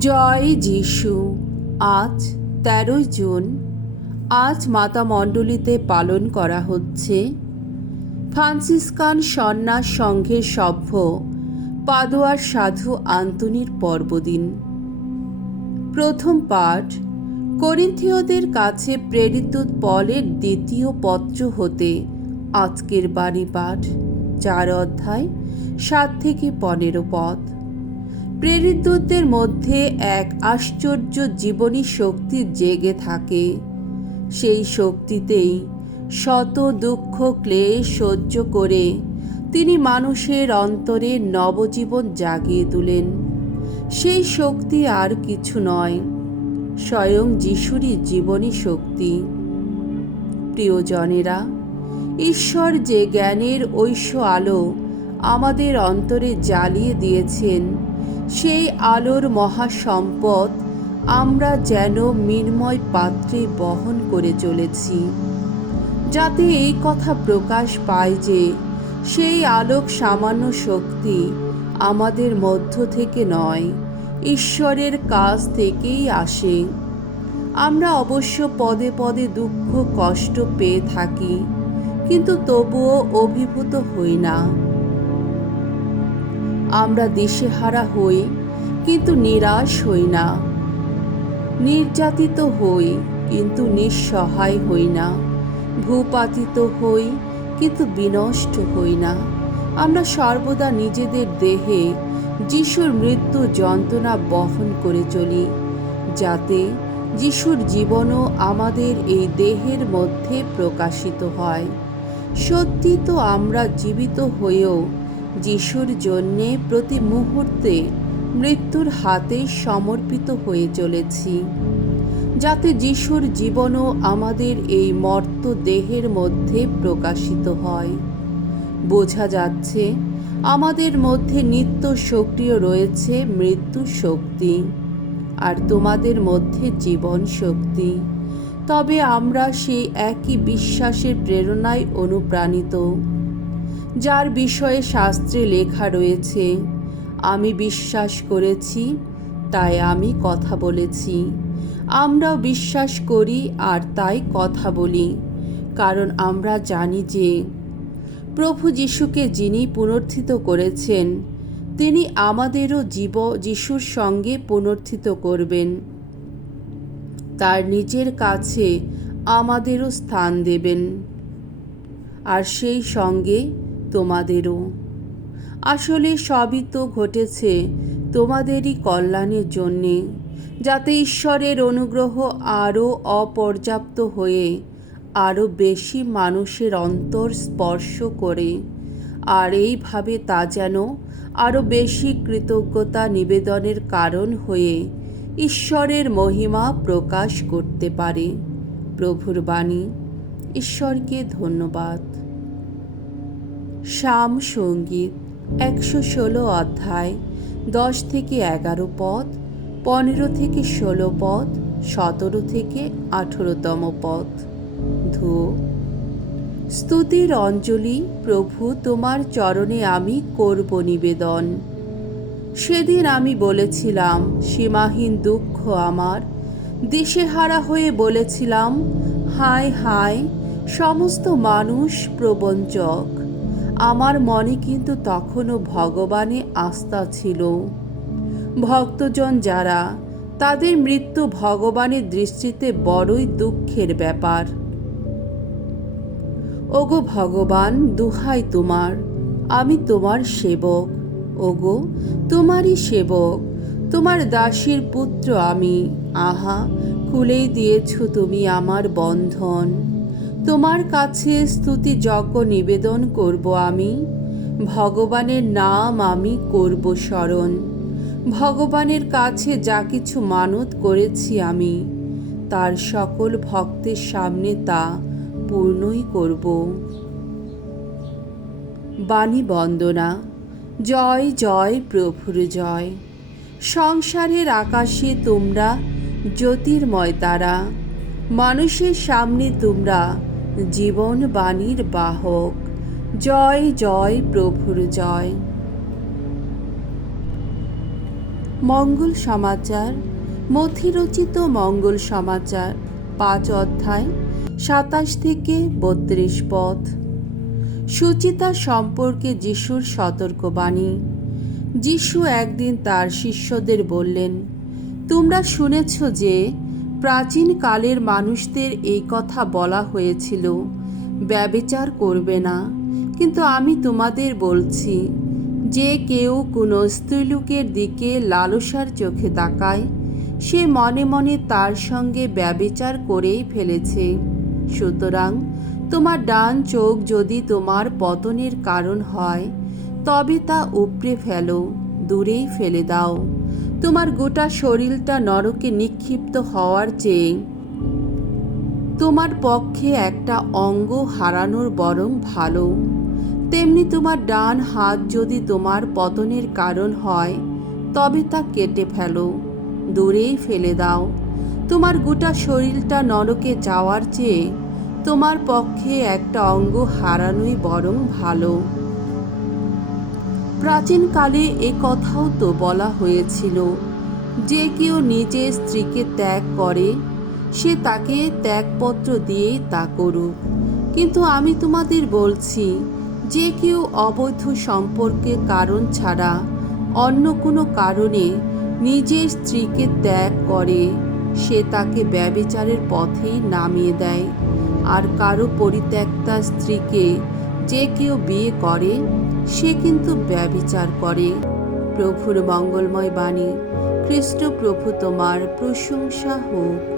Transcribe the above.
জয় যিশু। আজ ১৩ জুন। আজ মাতা মণ্ডলীতে পালন করা হচ্ছে ফ্রান্সিসকান সন্ন্যাস সংঘের সভ্য পাদুয়ার সাধু আন্তনির পর্বদিন। প্রথম পাঠ করিন্থীয়দের কাছে প্রেরিত পলের দ্বিতীয় পত্র হতে আজকের বাণী পাঠ, ৪ অধ্যায় ৭ থেকে ১৫ পদ। প্রেরিতদের মধ্যে এক আশ্চর্য জীবনী শক্তি জেগে থাকে। সেই শক্তিতেই শত দুঃখ ক্লেশ সহ্য করে তিনি মানুষের অন্তরে নবজীবন জাগিয়ে তোলেন। সেই শক্তি আর কিছু নয়, স্বয়ং যিশুরই জীবনী শক্তি। প্রিয়জনেরা, ঈশ্বর যে জ্ঞানের ঐশ্য আলো আমাদের অন্তরে জ্বালিয়ে দিয়েছেন, সেই আলোর মহাসম্পদ আমরা যেন মৃন্ময় পাত্রে বহন করে চলেছি, যাতে এই কথা প্রকাশ পায় যে সেই আলোক সামান্য শক্তি আমাদের মধ্য থেকে নয়, ঈশ্বরের কাছ থেকেই আসে। আমরা অবশ্য পদে পদে দুঃখ কষ্ট পেয়ে থাকি, কিন্তু তবুও অভিভূত হই না। আমরা দিশেহারা হই, কিন্তু নিরাশ হই না। নির্যাতিত হই, কিন্তু নিঃসহায় হই না। ভূপাতিত হই, কিন্তু বিনষ্ট হই না। আমরা সর্বদা নিজেদের দেহে যিশুর মৃত্যু যন্ত্রণা বহন করে চলি, যাতে যিশুর জীবনও আমাদের এই দেহের মধ্যে প্রকাশিত হয়। সত্যি তো আমরা জীবিত হয়েও যিশুর জন্যে প্রতি মুহূর্তে মৃত্যুর হাতে সমর্পিত হয়ে চলেছি, যাতে যিশুর জীবনও আমাদের এই মর্ত দেহের মধ্যে প্রকাশিত হয়। বোঝা যাচ্ছে আমাদের মধ্যে নিত্য সক্রিয় রয়েছে মৃত্যু শক্তি, আর তোমাদের মধ্যে জীবন শক্তি। তবে আমরা সেই একই বিশ্বাসের প্রেরণায় অনুপ্রাণিত, যার বিষয়ে শাস্ত্রে লেখা রয়েছে, আমি বিশ্বাস করেছি তাই আমি কথা বলেছি। আমরাও বিশ্বাস করি আর তাই কথা বলি, কারণ আমরা জানি যে প্রভু যিশুকে যিনি পুনরুত্থিত করেছেন, তিনি আমাদেরও যিশুর সঙ্গে পুনরুত্থিত করবেন। তার নিজের কাছে আমাদেরও স্থান দেবেন, আর সেই সঙ্গে তোমাদেরও। আসলে সবই তো ঘটেছে তোমাদেরই কল্যাণের জন্যে, যাতে ঈশ্বরের অনুগ্রহ আরও অপর্যাপ্ত হয়ে আরও বেশি মানুষের অন্তর স্পর্শ করে, আর এইভাবে তা যেন আরও বেশি কৃতজ্ঞতা নিবেদনের কারণ হয়ে ঈশ্বরের মহিমা প্রকাশ করতে পারে। প্রভুর বাণী। ঈশ্বরকে ধন্যবাদ। শাম সঙ্গীত ১১৬ অধ্যায় ১০ থেকে ১১ পদ, ১৫ থেকে ১৬ পদ, ১৭ থেকে ১৮তম পদ। ধূ। স্তুতির অঞ্জলি প্রভু, তোমার চরণে আমি করব নিবেদন। সেদিন আমি বলেছিলাম, সীমাহীন দুঃখ আমার, দিশেহারা হয়ে বলেছিলাম, হায় হায় সমস্ত মানুষ প্রবঞ্চক। আমার মনে কিন্তু তখনও ভগবানে আস্থা ছিল। ভক্তজন যারা, তাদের মৃত্যু ভগবানের দৃষ্টিতে বড়ই দুঃখের ব্যাপার। ওগো ভগবান, দুহাই তোমার, আমি তোমার সেবক। ওগো তোমারই সেবক, তোমার দাসীর পুত্র আমি। আহা, খুলেই দিয়েছ তুমি আমার বন্ধন। তোমার কাছে স্তুতি যজ্ঞ নিবেদন করব আমি। ভগবানের নাম আমি করব স্মরণ। ভগবানের কাছে যা কিছু মানত করেছি আমি, তার সকল ভক্তের সামনে তা পূর্ণই করব। বাণী বন্দনা। জয় জয় প্রভুর জয়। সংসারের আকাশে তোমরা জ্যোতির্ময় তারা, মানুষের সামনে তোমরা জীবন বাণীর বাহক। জয় জয় প্রভুর জয়। মঙ্গল সমাচার, মথিরচিত মঙ্গল সমাচার 5 অধ্যায় 27 থেকে 32 পদ। সুচিতা সম্পর্কে যিশুর সতর্কবাণী। যিশু একদিন তার শিষ্যদের বললেন, তোমরা শুনেছ যে প্রাচীন কালের মানুষদের এই কথা বলা হয়েছিল, ব্যভিচার করবে না। কিন্তু আমি তোমাদের বলছি, যে কেউ কোনো স্ত্রীলোকের দিকে লালসার চোখে তাকায়, সে মনে মনে তার সঙ্গে ব্যভিচার করেই ফেলেছে। সুতরাং তোমার ডান চোখ যদি তোমার পতনের কারণ হয়, তবে তা উপড়ে ফেলো, দূরেই ফেলে দাও। তোমার গোটা শরীরটা নরকে নিক্ষিপ্ত হওয়ার চেয়ে তোমার পক্ষে একটা অঙ্গ হারানোর বরং ভালো। তেমনি তোমার ডান হাত যদি তোমার পতনের কারণ হয়, তবে তা কেটে ফেলো, দূরেই ফেলে দাও। তোমার গোটা শরীরটা নরকে যাওয়ার চেয়ে তোমার পক্ষে একটা অঙ্গ হারানোই বরং ভালো। প্রাচীনকালে এ কথাও তো বলা হয়েছিল, যে কেউ নিজের স্ত্রীকে ত্যাগ করে, সে তাকে ত্যাগপত্র দিয়েই তা করুক। কিন্তু আমি তোমাদের বলছি, যে কেউ অবৈধ সম্পর্কের কারণ ছাড়া অন্য কোনো কারণে নিজের স্ত্রীকে ত্যাগ করে, সে তাকে ব্যভিচারের পথেই নামিয়ে দেয়। আর কারো পরিত্যক্তা স্ত্রীকে যে কেউ বিয়ে করে, সে কিন্তু ব্যভিচার করে। প্রভুর মঙ্গলময় বাণী। খ্রিস্ট প্রভু তোমার প্রশংসা হোক।